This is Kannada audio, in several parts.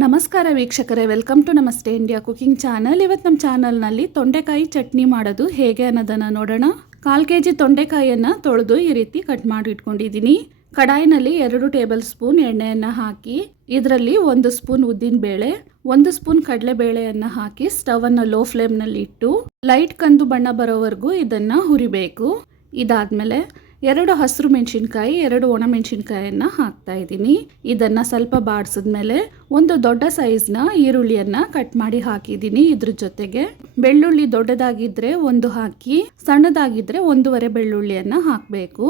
ನಮಸ್ಕಾರ ವೀಕ್ಷಕರೇ, ವೆಲ್ಕಮ್ ಟು ನಮಸ್ತೆ ಇಂಡಿಯಾ ಕುಕಿಂಗ್ ಚಾನಲ್. ಇವತ್ತು ನಮ್ಮ ಚಾನಲ್ನಲ್ಲಿ ತೊಂಡೆಕಾಯಿ ಚಟ್ನಿ ಮಾಡೋದು ಹೇಗೆ ಅನ್ನೋದನ್ನು ನೋಡೋಣ. 1/4 kg ತೊಂಡೆಕಾಯಿಯನ್ನು ತೊಳೆದು ಈ ರೀತಿ ಕಟ್ ಮಾಡಿ ಇಟ್ಕೊಂಡಿದ್ದೀನಿ. ಕಡಾಯಿನಲ್ಲಿ 2 ಟೇಬಲ್ ಸ್ಪೂನ್ ಎಣ್ಣೆಯನ್ನು ಹಾಕಿ ಇದರಲ್ಲಿ 1 ಸ್ಪೂನ್ ಉದ್ದಿನಬೇಳೆ, 1 ಸ್ಪೂನ್ ಕಡಲೆಬೇಳೆಯನ್ನು ಹಾಕಿ ಸ್ಟವನ್ನು ಲೋ ಫ್ಲೇಮ್ನಲ್ಲಿ ಇಟ್ಟು ಲೈಟ್ ಕಂದು ಬಣ್ಣ ಬರೋವರೆಗೂ ಇದನ್ನು ಹುರಿಬೇಕು. ಇದಾದಮೇಲೆ 2 ಹಸಿರು ಮೆಣಸಿನ್ಕಾಯಿ, 2 ಒಣಮೆಣಸಿನ್ಕಾಯನ್ನು ಹಾಕ್ತಾ ಇದ್ದೀನಿ. ಇದನ್ನು ಸ್ವಲ್ಪ ಬಾಡಿಸಿದ್ಮೇಲೆ 1 ದೊಡ್ಡ ಸೈಜ್ನ ಈರುಳ್ಳಿಯನ್ನು ಕಟ್ ಮಾಡಿ ಹಾಕಿದ್ದೀನಿ. ಇದ್ರ ಜೊತೆಗೆ ಬೆಳ್ಳುಳ್ಳಿ ದೊಡ್ಡದಾಗಿದ್ದರೆ 1 ಹಾಕಿ, ಸಣ್ಣದಾಗಿದ್ದರೆ 1.5 ಬೆಳ್ಳುಳ್ಳಿಯನ್ನು ಹಾಕಬೇಕು.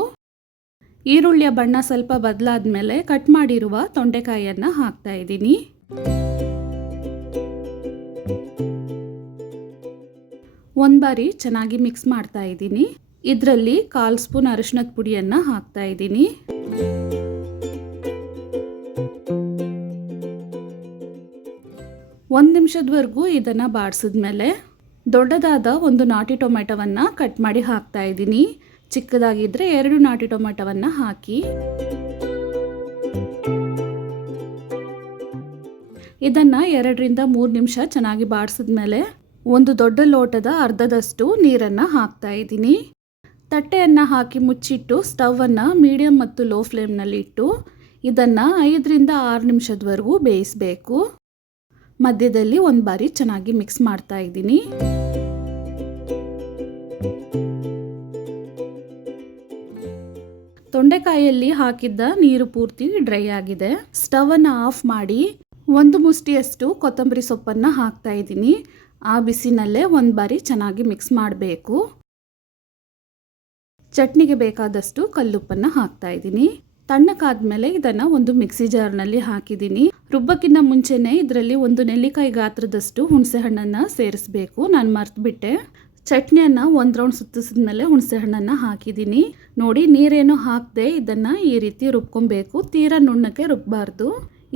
ಈರುಳ್ಳಿಯ ಬಣ್ಣ ಸ್ವಲ್ಪ ಬದಲಾದ್ಮೇಲೆ ಕಟ್ ಮಾಡಿರುವ ತೊಂಡೆಕಾಯಿಯನ್ನು ಹಾಕ್ತಾ ಇದ್ದೀನಿ. ಒಂದು ಬಾರಿ ಚೆನ್ನಾಗಿ ಮಿಕ್ಸ್ ಮಾಡ್ತಾ ಇದ್ದೀನಿ. ಇದರಲ್ಲಿ 1/4 ಸ್ಪೂನ್ ಅರಿಶಿಣದ ಪುಡಿಯನ್ನು ಹಾಕ್ತಾ ಇದ್ದೀನಿ. ಒಂದು ನಿಮಿಷದವರೆಗೂ ಇದನ್ನು ಬಾಡಿಸಿದ್ಮೇಲೆ ದೊಡ್ಡದಾದ 1 ನಾಟಿ ಟೊಮೆಟೊವನ್ನು ಕಟ್ ಮಾಡಿ ಹಾಕ್ತಾ ಇದ್ದೀನಿ. ಚಿಕ್ಕದಾಗಿದ್ದರೆ 2 ನಾಟಿ ಟೊಮೆಟೊವನ್ನು ಹಾಕಿ ಇದನ್ನು 2 ರಿಂದ 3 ನಿಮಿಷ ಚೆನ್ನಾಗಿ ಬಾಡಿಸಿದ್ಮೇಲೆ 1 ದೊಡ್ಡ ಲೋಟದ ಅರ್ಧದಷ್ಟು ನೀರನ್ನು ಹಾಕ್ತಾ ಇದ್ದೀನಿ. ತಟ್ಟೆಯನ್ನು ಹಾಕಿ ಮುಚ್ಚಿಟ್ಟು ಸ್ಟವನ್ನು ಮೀಡಿಯಮ್ ಮತ್ತು ಲೋ ಫ್ಲೇಮ್ನಲ್ಲಿ ಇಟ್ಟು ಇದನ್ನು 5 ರಿಂದ 6 ನಿಮಿಷದವರೆಗೂ ಬೇಯಿಸಬೇಕು. ಮಧ್ಯದಲ್ಲಿ ಒಂದು ಬಾರಿ ಚೆನ್ನಾಗಿ ಮಿಕ್ಸ್ ಮಾಡ್ತಾ ಇದ್ದೀನಿ. ತೊಂಡೆಕಾಯಿಯಲ್ಲಿ ಹಾಕಿದ್ದ ನೀರು ಪೂರ್ತಿ ಡ್ರೈ ಆಗಿದೆ. ಸ್ಟವನ್ನು ಆಫ್ ಮಾಡಿ 1 ಮುಷ್ಟಿಯಷ್ಟು ಕೊತ್ತಂಬರಿ ಸೊಪ್ಪನ್ನು ಹಾಕ್ತಾ ಇದ್ದೀನಿ. ಆ ಬಿಸಿನಲ್ಲೇ ಒಂದು ಬಾರಿ ಚೆನ್ನಾಗಿ ಮಿಕ್ಸ್ ಮಾಡಬೇಕು. ಚಟ್ನಿಗೆ ಬೇಕಾದಷ್ಟು ಕಲ್ಲುಪ್ಪನ್ನು ಹಾಕ್ತಾ ಇದ್ದೀನಿ. ತಣ್ಣಕ್ಕಾದ್ಮೇಲೆ ಇದನ್ನು ಒಂದು ಮಿಕ್ಸಿ ಜಾರ್ನಲ್ಲಿ ಹಾಕಿದ್ದೀನಿ. ರುಬ್ಬಕ್ಕಿಂತ ಮುಂಚೆನೇ ಇದರಲ್ಲಿ 1 ನೆಲ್ಲಿಕಾಯಿ ಗಾತ್ರದಷ್ಟು ಹುಣಸೆ ಹಣ್ಣನ್ನು ಸೇರಿಸಬೇಕು. ನಾನು ಮರ್ತುಬಿಟ್ಟೆ. ಚಟ್ನಿಯನ್ನು 1 ರೌಂಡ್ ಸುತ್ತಿಸಿದ್ಮೇಲೆ ಹುಣಸೆ ಹಣ್ಣನ್ನು ಹಾಕಿದ್ದೀನಿ. ನೋಡಿ, ನೀರೇನು ಹಾಕದೆ ಇದನ್ನು ಈ ರೀತಿ ರುಬ್ಕೊಬೇಕು. ತೀರಾ ನುಣ್ಣಕ್ಕೆ ರುಬ್ಬಾರ್ದು.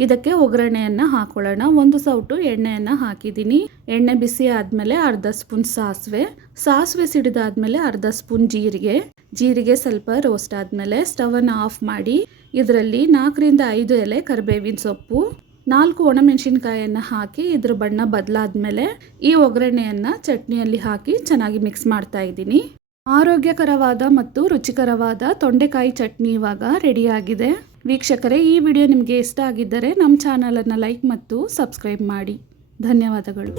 ಇದಕ್ಕೆ ಒಗ್ಗರಣೆಯನ್ನು ಹಾಕೊಳ್ಳೋಣ. 1 ಸೌಟು ಎಣ್ಣೆಯನ್ನು ಹಾಕಿದ್ದೀನಿ. ಎಣ್ಣೆ ಬಿಸಿ ಆದಮೇಲೆ ಅರ್ಧ ಸ್ಪೂನ್ ಸಾಸಿವೆ ಸಿಡಿದಾದ್ಮೇಲೆ ಅರ್ಧ ಸ್ಪೂನ್ ಜೀರಿಗೆ ಸ್ವಲ್ಪ ರೋಸ್ಟ್ ಆದಮೇಲೆ ಸ್ಟವನ್ನು ಆಫ್ ಮಾಡಿ ಇದರಲ್ಲಿ 4 ರಿಂದ 5 ಎಲೆ ಕರಿಬೇವಿನ ಸೊಪ್ಪು, 4 ಒಣಮೆಣಸಿನ್ಕಾಯನ್ನು ಹಾಕಿ ಇದ್ರ ಬಣ್ಣ ಬದಲಾದ್ಮೇಲೆ ಈ ಒಗ್ಗರಣೆಯನ್ನು ಚಟ್ನಿಯಲ್ಲಿ ಹಾಕಿ ಚೆನ್ನಾಗಿ ಮಿಕ್ಸ್ ಮಾಡ್ತಾ ಇದ್ದೀನಿ. ಆರೋಗ್ಯಕರವಾದ ಮತ್ತು ರುಚಿಕರವಾದ ತೊಂಡೆಕಾಯಿ ಚಟ್ನಿ ಇವಾಗ ರೆಡಿಯಾಗಿದೆ. ವೀಕ್ಷಕರೇ, ಈ ವಿಡಿಯೋ ನಿಮಗೆ ಇಷ್ಟ ಆಗಿದ್ದರೆ ನಮ್ಮ ಚಾನಲನ್ನು ಲೈಕ್ ಮತ್ತು ಸಬ್ಸ್ಕ್ರೈಬ್ ಮಾಡಿ. ಧನ್ಯವಾದಗಳು.